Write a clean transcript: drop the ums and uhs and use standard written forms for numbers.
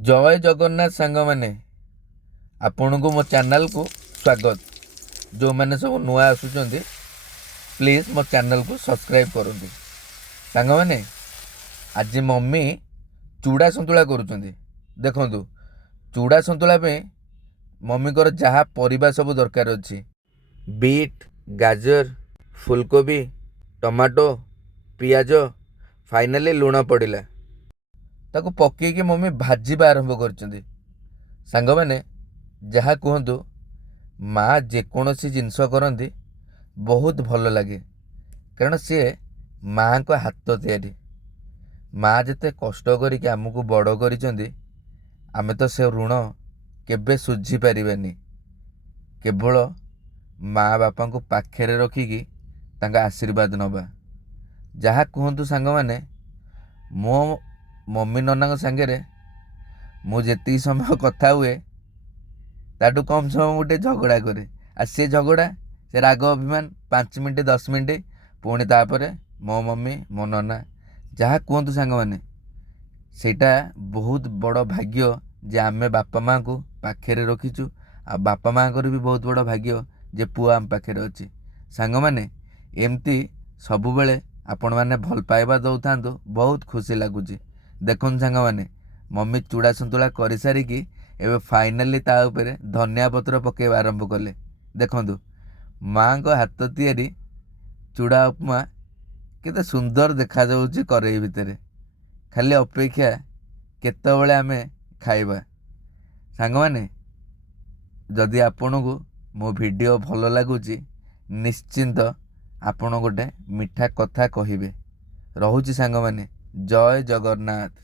जय जगन्नाथ सांग मैंने आपण को मो चैनल को स्वागत। जो मैंने सब नुआ आसुचंदी प्लीज मो चैनल को सब्सक्राइब करूँ। सांग मैंने आज मम्मी चूड़ा संतुला करुँच। देखु चूड़ा संतुला पे मम्मी को जहाँ परिबा सब दरकार अच्छी बीट गाजर फुलकोबी टमाटो पियाज फाइनाली लुण पड़िला ताको पकईकी मम्मी भाजवा आरंभ कर। सांग मैंने जहाँ कहतु माँ जेकोसी जिनस करती बहुत भल लगे कारण सी माँ को हाथ तैयारी माँ जिते कष्ट करके आमको बड़ करें तो से ऋण केबे सुझी पारानी। केवल माँ बापा को पाखे रखिकी आशीर्वाद नवा। जहाँ कहतु सांग मैंने मो मम्मी नना सांगे मुझे समय कथा हुए ताठू कम समय गोटे झगड़ा करे आ से झगड़ा से राग अभिमान 5 मिनट 10 मिनट पुणी तापर मो मम्मी मो नना जहाँ कहतु सांग मैंने सेटा बहुत बड़ भाग्य जे आमे बापा माँ को पाखे रखीचु। आ बापा माँ भी बहुत बड़ भाग्य जे पुआ आम पाखे अच्छी। सांग मैंने एमती सबु बेले आपण मैंने भल पाइबा दौ था बहुत खुशी लगुच। देखुन सांग मैंने मम्मी चूड़ा संतुला कर सारिकी एवं फाइनाली ता उपरे धनिया पत्र पकेवा आरंभ कले। देखु माँ को हाथ तैयारी चूड़ा उपमा केते सुंदर देखा जाउची करई भितरे। खाली अपेक्षा केतबेले आमे खाइबा। सांग मैंने जदि आपण को मो वीडियो भल लगुच निश्चिंत आपण गोटे मिठा कथा कहिबे। रहुची सांग मैंने जय जगन्नाथ।